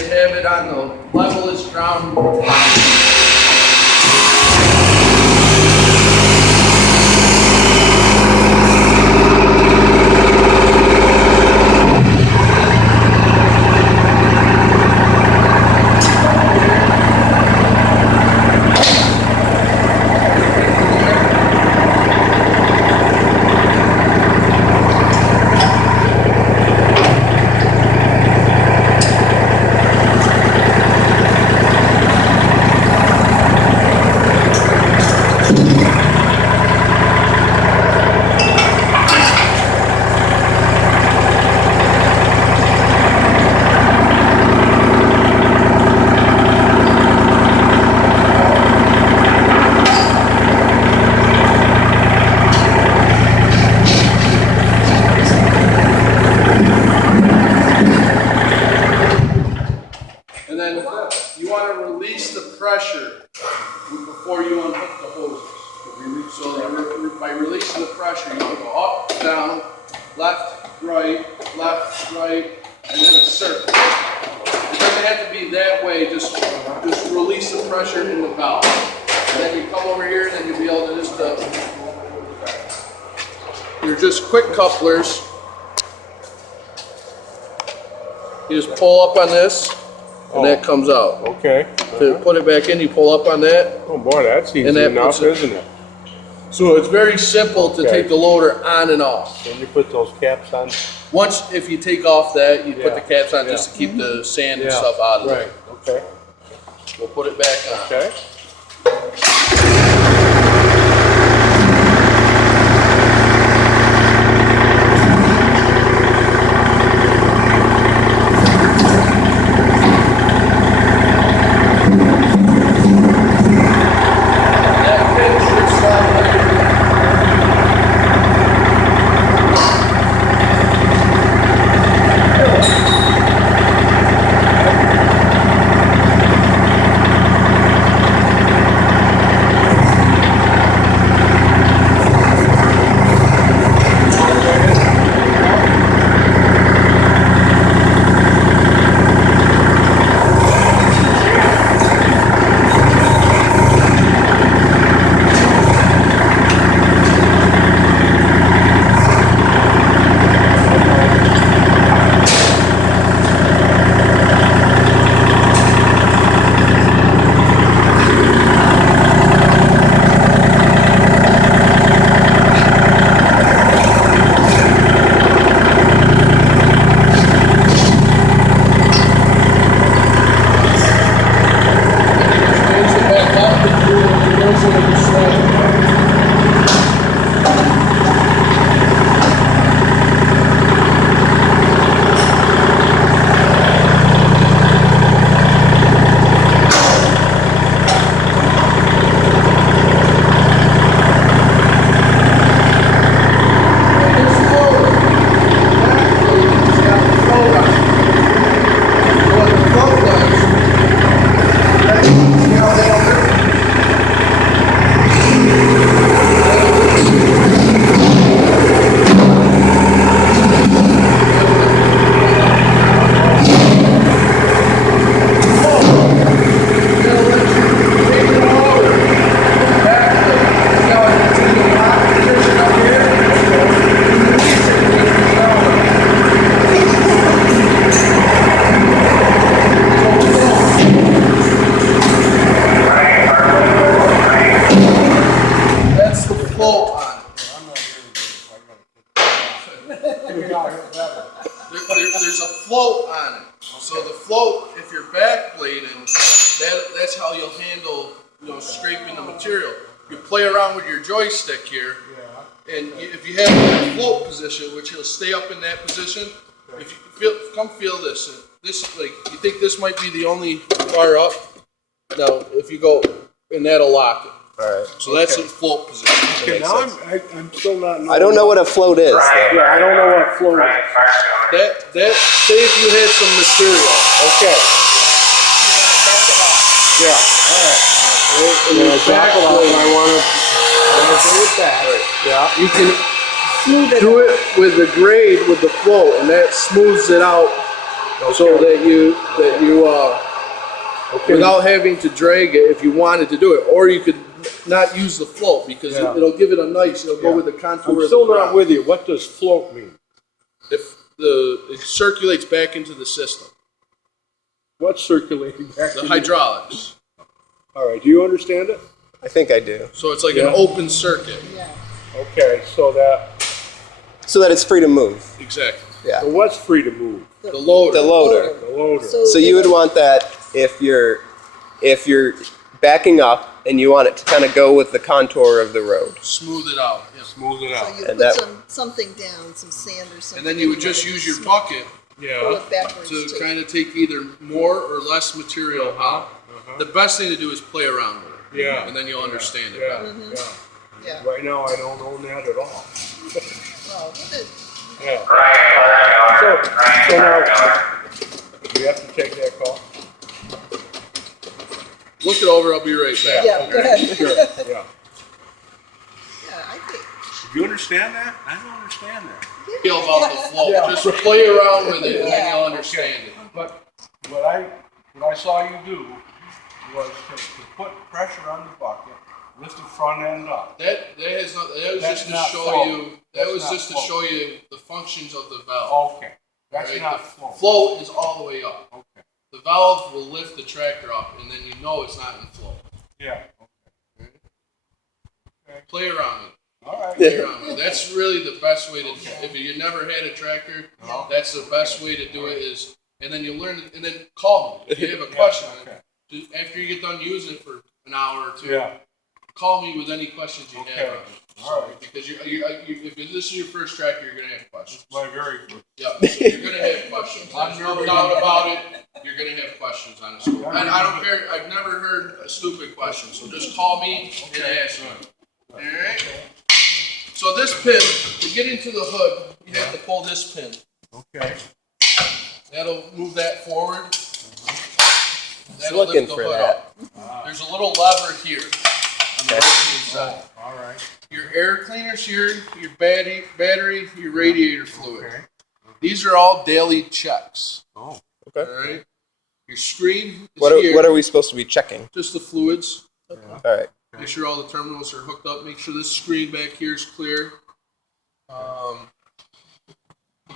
to have it on the levelest ground. You want to release the pressure before you unhook the hoses. So by releasing the pressure, you want to go up, down, left, right, and then a circle. It doesn't have to be that way, just release the pressure in the valve. And then you come over here and then you'll be able to just, they're just quick couplers. You just pull up on this. And that comes out. Okay. To put it back in, you pull up on that. Oh boy, that's easy enough, isn't it? So it's very simple to take the loader on and off. And you put those caps on? Once, if you take off that, you put the caps on just to keep the sand and stuff out of there. Right, okay. We'll put it back on. Okay. There's a float on it. So the float, if you're backblading, that's how you'll handle, scraping the material. You play around with your joystick here, and if you have a float position, which he'll stay up in that position, if you come feel this. This, like, you think this might be the only bar up? Now, if you go, and that'll lock it. All right. So that's the float position. Okay, now I'm still not. I don't know what a float is. Yeah, I don't know what float is. That say if you had some material. Okay. Yeah. All right. And then I back it up, and I want to do it back. Yeah. You can do it with the grade with the float, and that smooths it out so that you Okay. without having to drag it if you wanted to do it, or you could not use the float because Yeah. it'll give it a nice. It'll go with the contour. I'm of still the not ground. with you. What does float mean? If it circulates back into the system, What's circulating back? the hydraulics. All right. Do you understand it? I think I do. So it's like Yeah. an open circuit. Okay. So So that it's free to move. Exactly. Yeah. so what's free to move? The loader. The loader. The loader. So you would want that if you're backing up and you want it to kind of go with the contour of the road. Smooth it out. Yeah. Smooth it So out. you And put that- something down, some sand or something. And then you would just use your bucket Pull Yeah. it backwards. to too. kind of take either more or less material out. The best thing to do is play around with it. Yeah. And then you'll understand it Yeah. better. Yeah. Yeah. Right now, I don't own that at all. Well, Yeah. So now, we have to take that call. Look it over. I'll be right back. yeah, go ahead. Sure. Yeah. Yeah, I think. Do you understand that? I don't understand that. Feel about the flow. Yeah. Just play around with it, and then Yeah. you'll understand it. But what I saw you do was to put pressure on the bucket, lift the front end up. That has not. That was That's just to not show flow. you. That That's was not just to flow. show you the functions of the valve. Okay. That's Right? not The flow. flow is all the way up. Okay. The valve will lift the tractor up, and then you know it's not in flow. Yeah. Play around with it. All right. Play around with it. That's really the best way to. If you never had a tractor, No. that's the best way to do it. Is and then you learn, and then call me if you have a Yeah, question. okay. Just after you get done using it for an hour or two, Yeah. call me with any questions you Okay. have on it. All right. Because if this is your first tractor, you're gonna have questions. My very first. Yeah, so you're gonna have questions. There's no doubt about it. You're gonna have questions on it. So, and I don't care. I've never heard a stupid question. So just call me and ask me. All right. So this pin, to get into the hood, you have to pull this pin. Okay. That'll move that forward. That'll Looking lift the for hood that. up. There's a little lever here on the right hand side. All right. Your air cleaners here, your battery, your radiator fluid. Okay. These are all daily checks. Oh. Okay. All right. Your screen is What here. are we supposed to be checking? Just the fluids. All right. Make sure all the terminals are hooked up. Make sure this screen back here is clear.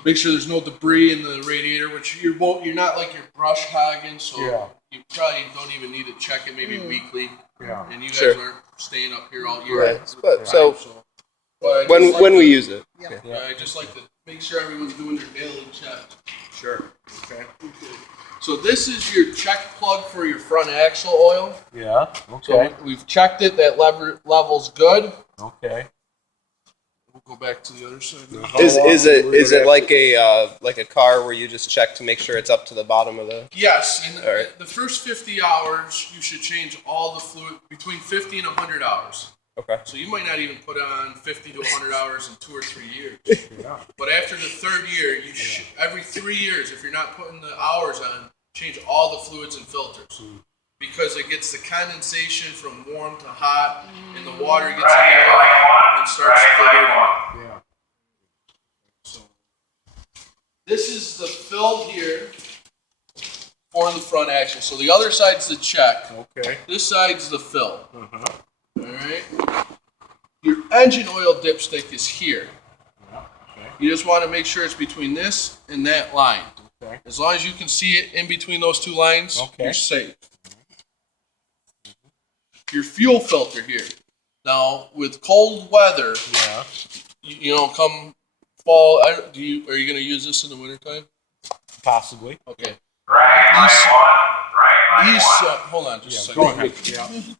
Make sure there's no debris in the radiator, which you're not like your brush hogging, so Yeah. you probably don't even need to check it maybe weekly. Yeah. And you guys Sure. aren't staying up here all year. Right. But so But I when just like when to- we use it. I just like to make sure everyone's doing their daily check. Sure. Okay. So this is your check plug for your front axle oil. Yeah. So Okay. we've checked it. That level's good. Okay. We'll go back to the other side now. How Is long it would like a car where you just check to make sure it's up to the bottom of the? Yes, in All right. the first 50 hours, you should change all the fluid between 50 and 100 hours. Okay. So you might not even put on 50 to 100 hours in 2 or 3 years. Yeah. But after the third year, you should, every 3 years, if you're not putting the hours on, change all the fluids and filters. Because it gets the condensation from warm to hot, and the water gets in the oil and starts diluting. Yeah. So this is the fill here for the front axle. So the other side's the check. Okay. This side's the fill. Uh-huh. All right. Your engine oil dipstick is here. Yeah. Okay. You just want to make sure it's between this and that line. Okay. As long as you can see it in between those two lines, Okay. you're safe. Your fuel filter here. Now, with cold weather, Yeah. you know, come fall, are you going to use this in the wintertime? Possibly. Okay. Right line These- one. Right line These, one. hold on just a Yeah. second. Go ahead. Yeah.